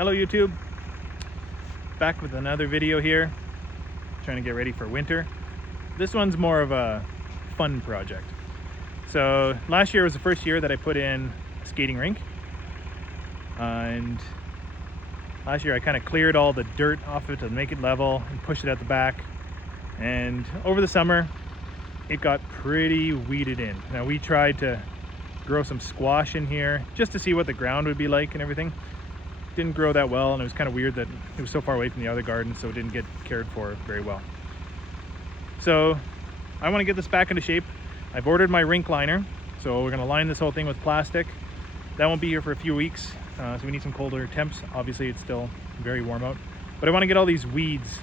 Hello YouTube, back with another video here, trying to get ready for winter. This one's more of a fun project. So last year was the first year that I put in a skating rink, and last year I kind of cleared all the dirt off it to make it level and pushed it at the back, and over the summer it got pretty weeded in. Now we tried to grow some squash in here just to see what the ground would be like and everything. Didn't grow that well, and it was kind of weird that it was so far away from the other garden, so it didn't get cared for very well. So I want to get this back into shape. I've ordered my rink liner, so we're going to line this whole thing with plastic. That won't be here for a few weeks, so we need some colder temps. Obviously it's still very warm out, but I want to get all these weeds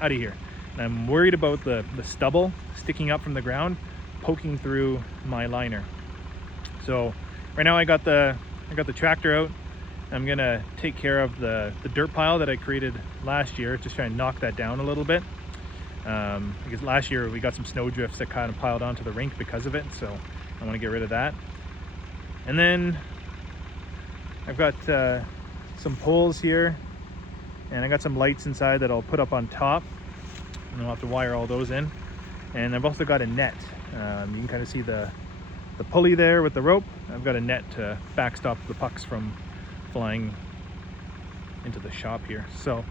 out of here, and I'm worried about the stubble sticking up from the ground poking through my liner. So right now I got the tractor out. I'm gonna take care of the dirt pile that I created last year, just try and knock that down a little bit, because last year we got some snow drifts that kind of piled onto the rink because of it, so I want to get rid of that. And then I've got some poles here, and I got some lights inside that I'll put up on top, and I'll have to wire all those in. And I've also got a net. You can kind of see the pulley there with the rope. I've got a net to backstop the pucks from flying into the shop here. So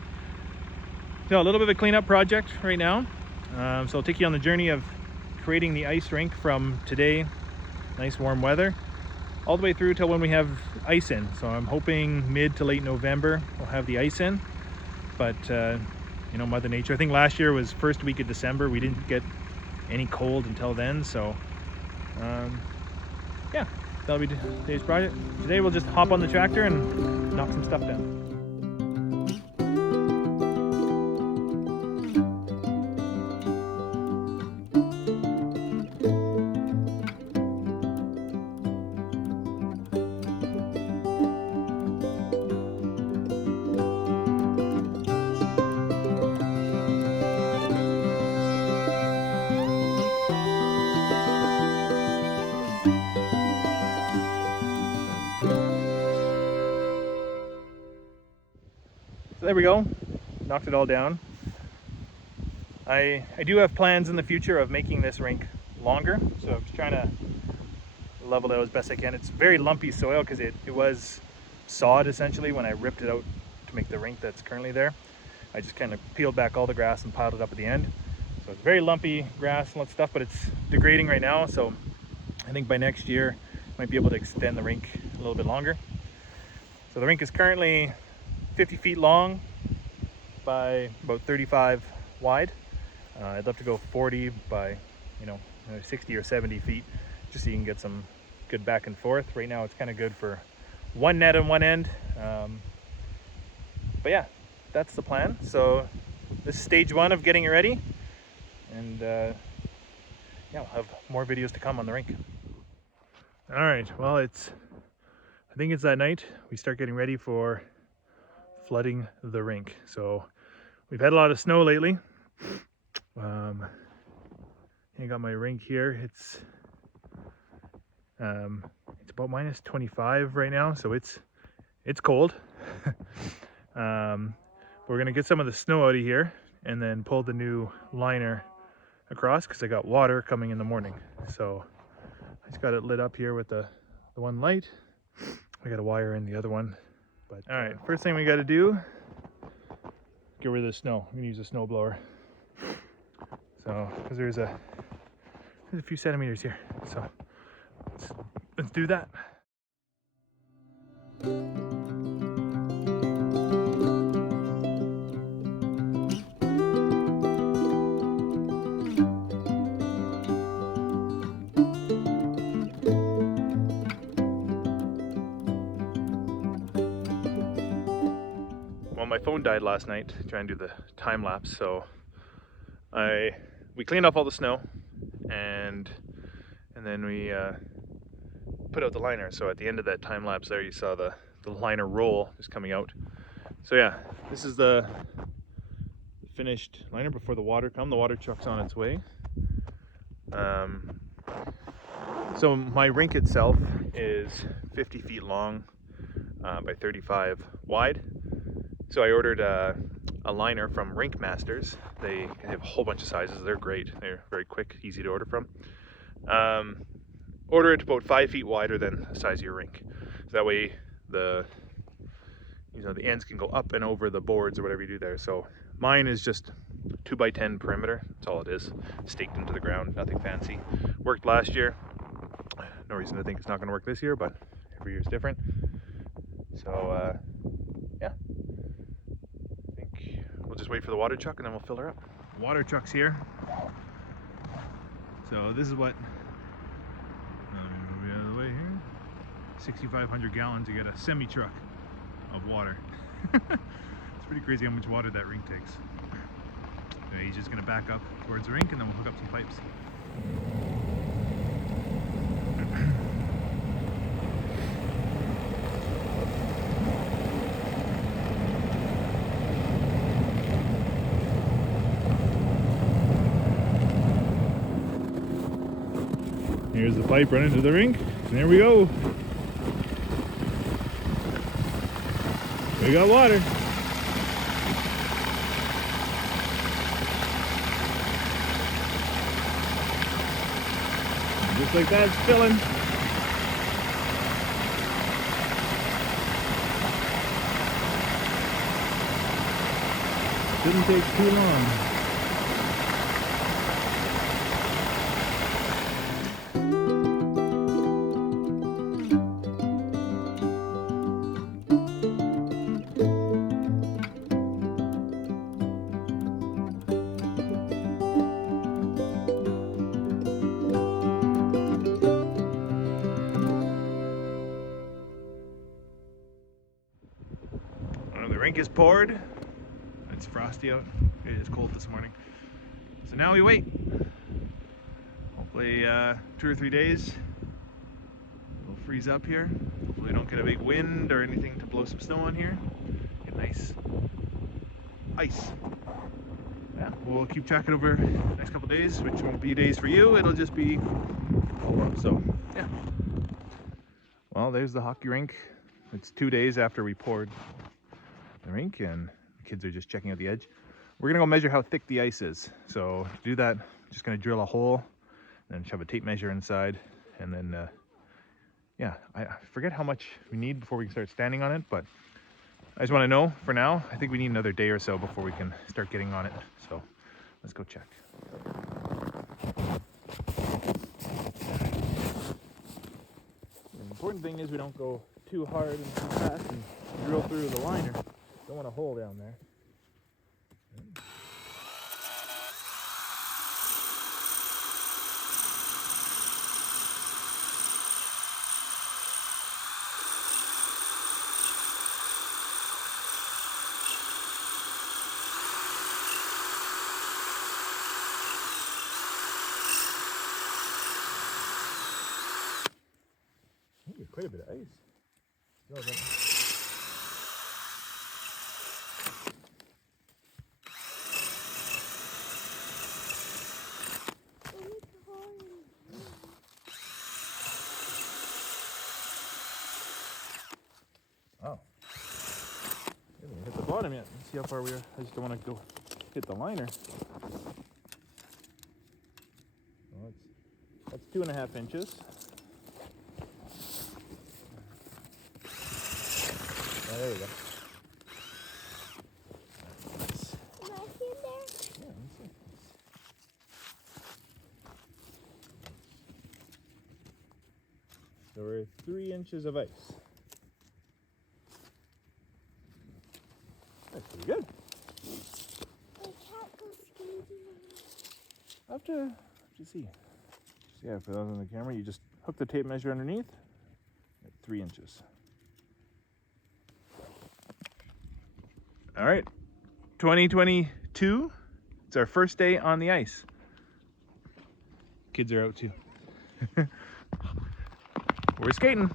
a little bit of a cleanup project right now. So I'll take you on the journey of creating the ice rink from today, nice warm weather, all the way through till when we have ice in. So I'm hoping mid to late November we'll have the ice in. But you know, Mother Nature, I think last year was first week of December, we didn't get any cold until then. So yeah, that'll be today's project. Today we'll just hop on the tractor and knock some stuff down. So there we go, knocked it all down. I do have plans in the future of making this rink longer, so I'm just trying to level it out as best I can. It's very lumpy soil because it was sawed essentially when I ripped it out to make the rink that's currently there. I just kind of peeled back all the grass and piled it up at the end. So it's very lumpy grass and all that stuff, but it's degrading right now, so I think by next year I might be able to extend the rink a little bit longer. So the rink is currently 50 feet long by about 35 wide. I'd love to go 40 by 60 or 70 feet, just so you can get some good back and forth. Right now it's kind of good for one net on one end, but yeah, that's the plan. So this is stage one of getting it ready, and yeah, I'll have more videos to come on the rink. All right, well, I think it's that night we start getting ready for flooding the rink. So we've had a lot of snow lately. I got my rink here. It's about minus 25 right now, so it's cold. We're gonna get some of the snow out of here and then pull the new liner across, because I got water coming in the morning. So I just got it lit up here with the one light. I got to wire in the other one. But all right, first thing we got to do, get rid of the snow. I'm gonna use a snow blower. So, because there's a few centimeters here. So let's do that. Well, my phone died last night trying to do the time lapse, so we cleaned off all the snow, and then we put out the liner. So at the end of that time lapse there, you saw the liner roll just coming out. So yeah, this is the finished liner before the water comes. The water truck's on its way. So my rink itself is 50 feet long by 35 wide. So I ordered a liner from Rink Masters. They have a whole bunch of sizes. They're great. They're very quick, easy to order from. Order it about 5 feet wider than the size of your rink. So that way the ends can go up and over the boards or whatever you do there. So mine is just 2x10 perimeter. That's all it is. Staked into the ground, nothing fancy. Worked last year. No reason to think it's not going to work this year, but every year is different. So yeah, I think we'll just wait for the water truck and then we'll fill her up. Water truck's here. So this is what, move out of the way here, 6,500 gallons to get a semi truck of water. It's pretty crazy how much water that rink takes. Anyway, he's just going to back up towards the rink and then we'll hook up some pipes. Here's the pipe running to the rink, and there we go. We got water. Just like that, it's filling. Didn't take too long. The rink is poured. It's frosty out. It is cold this morning. So now we wait. Hopefully 2 or 3 days it'll freeze up here. Hopefully we don't get a big wind or anything to blow some snow on here. Get nice ice. Yeah, we'll keep tracking over the next couple days, which won't be days for you. It'll just be so yeah. Well, there's the hockey rink. It's 2 days after we poured the rink and the kids are just checking out the edge. We're gonna go measure how thick the ice is. So to do that, I'm just gonna drill a hole and then shove a tape measure inside, and then yeah, I forget how much we need before we can start standing on it, but I just want to know for now. I think we need another day or so before we can start getting on it. So let's go check. The important thing is we don't go too hard and too fast and drill through the liner. Don't want a hole down there. Quite a bit of ice. Oh. We haven't hit the bottom yet. Let's see how far we are. I just don't want to go hit the liner. Well, that's 2.5 inches. Oh, there we go. Can I see in there? Yeah, let me see. So we're 3 inches of ice. That's pretty good. I can't go skating. I have to see. Yeah, for those on the camera, you just hook the tape measure underneath at 3 inches. All right, 2022. It's our first day on the ice. Kids are out too. We're skating.